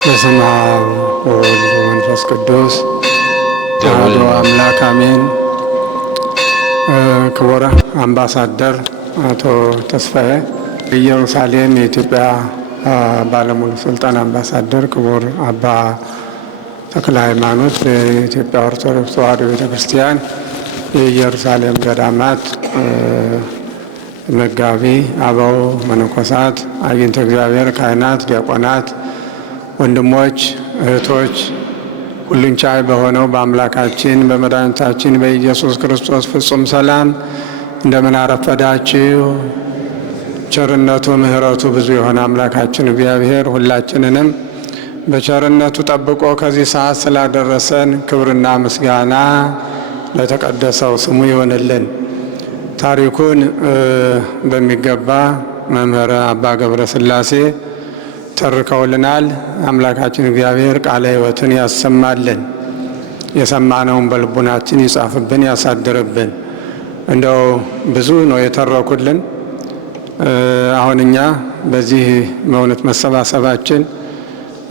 በስመ አብ ወወልድ ወመንፈስ ቅዱስ አሐዱ አምላክ አሜን። ክቡር አምባሳደር አቶ ተስፋዬ ኢየሩሳሌም የኢትዮጵያ ባለሙሉ ስልጣን አምባሳደር፣ ክቡር አባ ተክለ ሃይማኖት የኢትዮጵያ ኦርቶዶክስ ተዋሕዶ ቤተክርስቲያን የኢየሩሳሌም ገዳማት መጋቢ፣ አበው መነኮሳት፣ አግኝተ እግዚአብሔር ካህናት፣ ዲያቆናት፣ ወንድሞች፣ እህቶች፣ ሁሉን ቻይ በሆነው በአምላካችን በመድኃኒታችን በኢየሱስ ክርስቶስ ፍጹም ሰላም እንደምን አረፈዳችሁ። ቸርነቱ ምሕረቱ ብዙ የሆነ አምላካችን እግዚአብሔር ሁላችንንም በቸርነቱ ጠብቆ ከዚህ ሰዓት ስላደረሰን ክብርና ምስጋና ለተቀደሰው ስሙ ይሆንልን። ታሪኩን በሚገባ መምህር አባ ገብረ ሥላሴ ተርከውልናል። አምላካችን እግዚአብሔር ቃለ ሕይወትን ያሰማልን፣ የሰማነውን በልቡናችን ይጻፍብን፣ ያሳድርብን። እንደው ብዙ ነው የተረኩልን። አሁን እኛ በዚህ በእውነት መሰባሰባችን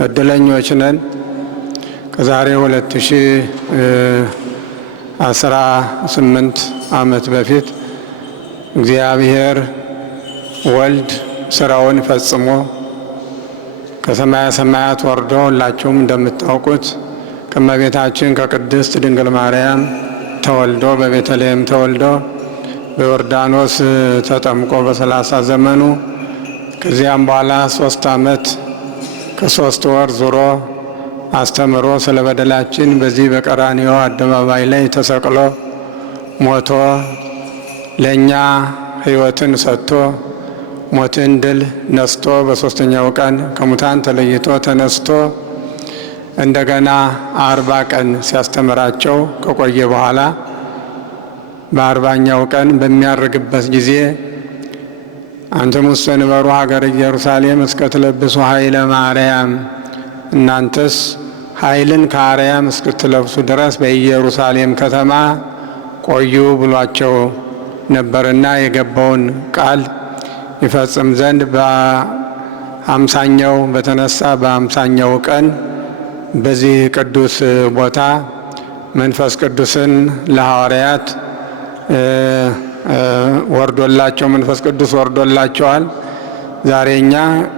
እድለኞች ነን። ከዛሬ 2018 ዓመት በፊት እግዚአብሔር ወልድ ስራውን ፈጽሞ ከሰማያ ሰማያት ወርዶ ሁላችሁም እንደምታውቁት ከእመቤታችን ከቅድስት ድንግል ማርያም ተወልዶ በቤተልሔም ተወልዶ በዮርዳኖስ ተጠምቆ በ30 ዘመኑ ከዚያም በኋላ 3 ዓመት ከ3 ወር ዙሮ አስተምሮ ስለ በደላችን በዚህ በቀራንዮ አደባባይ ላይ ተሰቅሎ ሞቶ ለእኛ ሕይወትን ሰጥቶ ሞትን ድል ነስቶ በሶስተኛው ቀን ከሙታን ተለይቶ ተነስቶ እንደገና 40 ቀን ሲያስተምራቸው ከቆየ በኋላ በ40ኛው ቀን በሚያርግበት ጊዜ አንትሙ ሰንበሩ ሀገረ ኢየሩሳሌም እስከ ትለብሱ ኃይለ ማርያም፣ እናንተስ ኃይልን ከአርያም እስክትለብሱ ድረስ በኢየሩሳሌም ከተማ ቆዩ ብሏቸው ነበርና የገባውን ቃል ይፈጽም ዘንድ በ50ኛው በተነሳ በ50ኛው ቀን በዚህ ቅዱስ ቦታ መንፈስ ቅዱስን ለሐዋርያት ወርዶላቸው መንፈስ ቅዱስ ወርዶላቸዋል። ዛሬ እኛ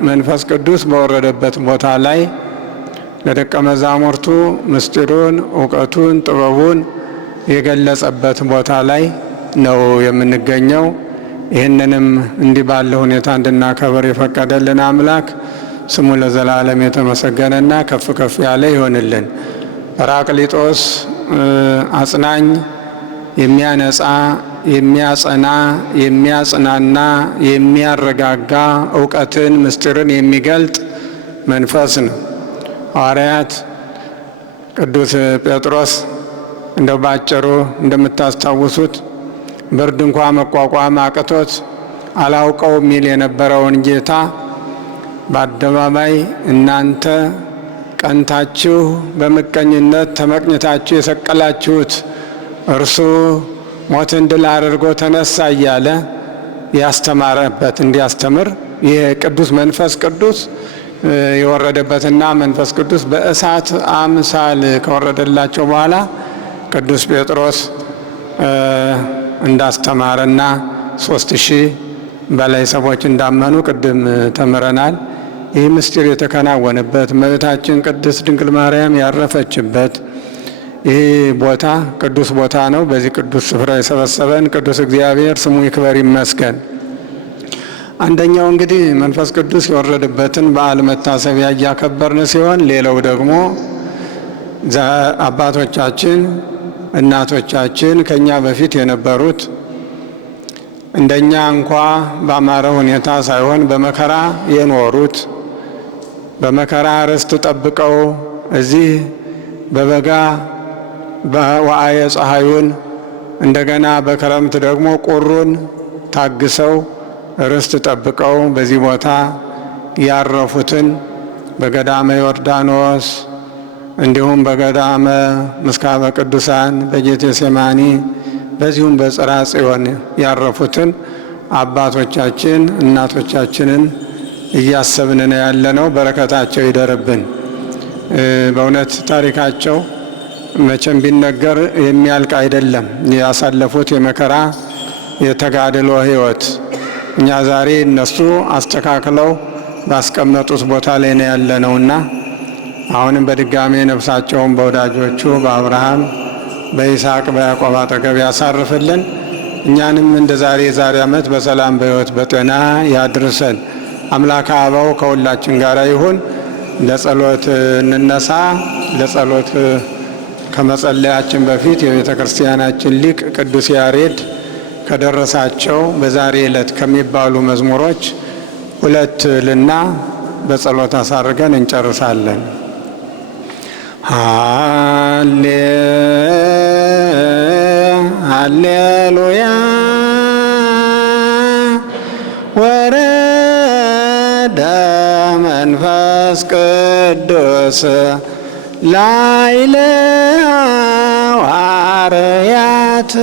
መንፈስ ቅዱስ በወረደበት ቦታ ላይ ለደቀ መዛሙርቱ ምስጢሩን፣ እውቀቱን፣ ጥበቡን የገለጸበት ቦታ ላይ ነው የምንገኘው። ይህንንም እንዲህ ባለ ሁኔታ እንድናከብር የፈቀደልን አምላክ ስሙ ለዘላለም የተመሰገነና ከፍ ከፍ ያለ ይሆንልን። ጰራቅሊጦስ አጽናኝ፣ የሚያነጻ፣ የሚያጸና፣ የሚያጽናና፣ የሚያረጋጋ፣ እውቀትን ምስጢርን የሚገልጥ መንፈስ ነው። ሐዋርያት ቅዱስ ጴጥሮስ እንደው ባጭሩ እንደምታስታውሱት ብርድ እንኳ መቋቋም አቅቶት አላውቀው የሚል የነበረውን ጌታ በአደባባይ እናንተ ቀንታችሁ በምቀኝነት ተመቅኝታችሁ የሰቀላችሁት እርሱ ሞትን ድል አድርጎ ተነሳ እያለ ያስተማረበት እንዲያስተምር ይህ ቅዱስ መንፈስ ቅዱስ የወረደበትና መንፈስ ቅዱስ በእሳት አምሳል ከወረደላቸው በኋላ ቅዱስ ጴጥሮስ እንዳስተማረና 3000 በላይ ሰዎች እንዳመኑ ቅድም ተምረናል። ይህ ምስጢር የተከናወነበት እመቤታችን ቅድስት ድንግል ማርያም ያረፈችበት ይህ ቦታ ቅዱስ ቦታ ነው። በዚህ ቅዱስ ስፍራ የሰበሰበን ቅዱስ እግዚአብሔር ስሙ ይክበር ይመስገን። አንደኛው እንግዲህ መንፈስ ቅዱስ የወረደበትን በዓል መታሰቢያ እያከበርን ሲሆን፣ ሌላው ደግሞ አባቶቻችን እናቶቻችን ከኛ በፊት የነበሩት እንደኛ እንኳ ባማረ ሁኔታ ሳይሆን በመከራ የኖሩት በመከራ ርስት ጠብቀው እዚህ በበጋ በዋዕየ ፀሐዩን እንደገና በክረምት ደግሞ ቁሩን ታግሰው ርስት ጠብቀው በዚህ ቦታ ያረፉትን በገዳመ ዮርዳኖስ እንዲሁም በገዳመ ምስካበ ቅዱሳን በጌቴሴማኒ በዚሁም በጽርሐ ጽዮን ያረፉትን አባቶቻችን እናቶቻችንን እያሰብን ነው ያለነው። በረከታቸው ይደርብን። በእውነት ታሪካቸው መቼም ቢነገር የሚያልቅ አይደለም። ያሳለፉት የመከራ የተጋድሎ ሕይወት እኛ ዛሬ እነሱ አስተካክለው ባስቀመጡት ቦታ ላይ ነው ያለነውና አሁንም በድጋሜ ነፍሳቸውን በወዳጆቹ በአብርሃም በይስሐቅ በያዕቆብ አጠገብ ያሳርፍልን። እኛንም እንደ የዛሬ ዓመት በሰላም በሕይወት በጤና ያድርሰን። አምላከ አበው ከሁላችን ጋር ይሁን። ለጸሎት እንነሳ። ለጸሎት ከመጸለያችን በፊት የቤተ ክርስቲያናችን ሊቅ ቅዱስ ያሬድ ከደረሳቸው በዛሬ ዕለት ከሚባሉ መዝሙሮች 2 ልና በጸሎት አሳርገን እንጨርሳለን። ሃሌሉያ ወረደ መንፈስ ቅዱስ ላዕለ ሐዋርያት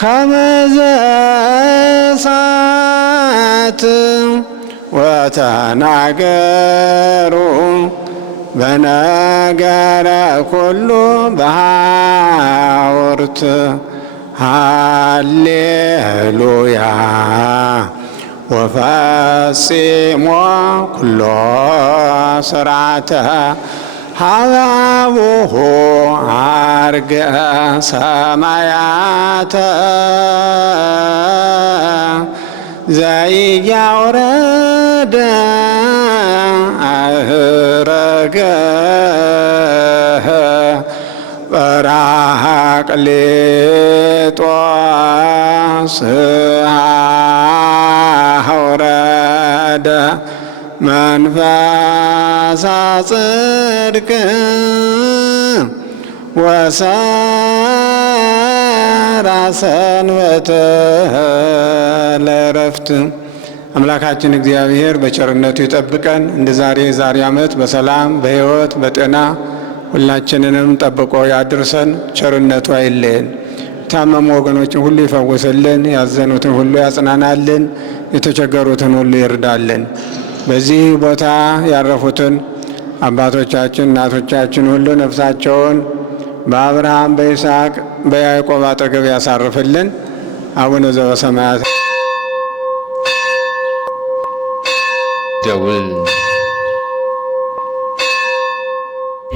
ከመ ዘእሳት ወተናገሩ በነገረ ኩሉ በሐውርት ሃሌሉያ ወፈጺሞ ኩሎ ስርዓተ ሀባቡሁ አርግዐ ሰማያተ ዘኢያውረደ አህረገ ጰራቅሊጦስ ሀውረደ መንፈሳ ጽድቅ ወሰራ ሰንበተ ለዕረፍት። አምላካችን እግዚአብሔር በቸርነቱ ይጠብቀን። እንደ ዛሬ ዓመት በሰላም በሕይወት በጤና ሁላችንንም ጠብቆ ያድርሰን። ቸርነቱ አይለየን። የታመሙ ወገኖችን ሁሉ ይፈውስልን። ያዘኑትን ሁሉ ያጽናናልን። የተቸገሩትን ሁሉ ይርዳልን። በዚህ ቦታ ያረፉትን አባቶቻችን እናቶቻችን ሁሉ ነፍሳቸውን በአብርሃም በይስሐቅ በያዕቆብ አጠገብ ያሳርፍልን። አቡነ ዘበሰማያት ደውል